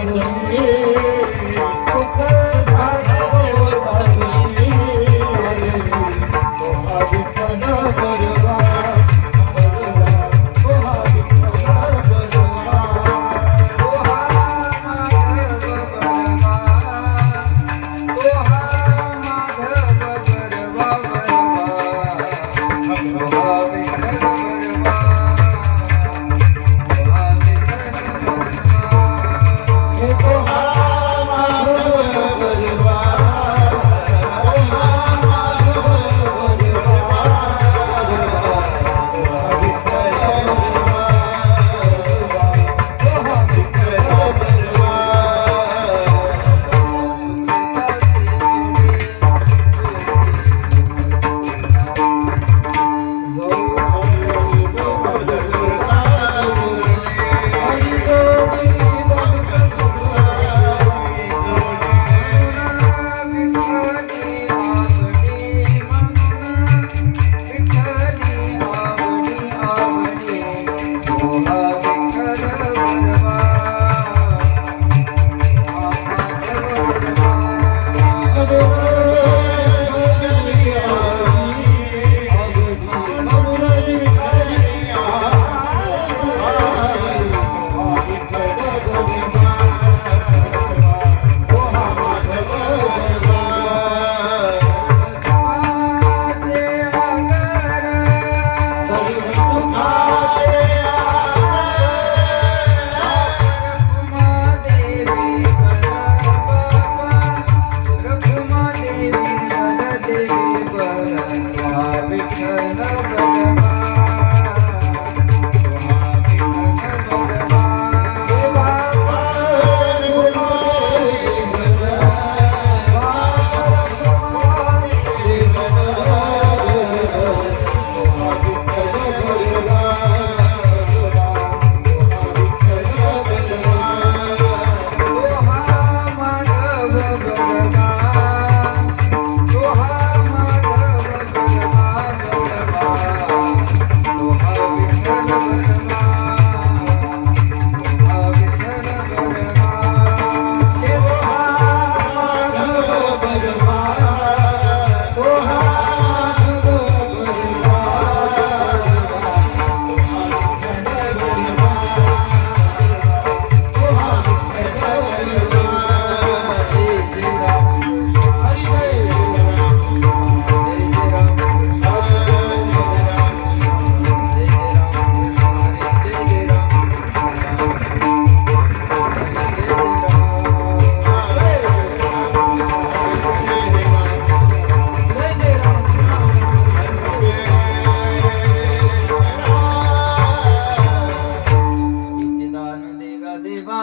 Hallelujah.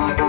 Thank you.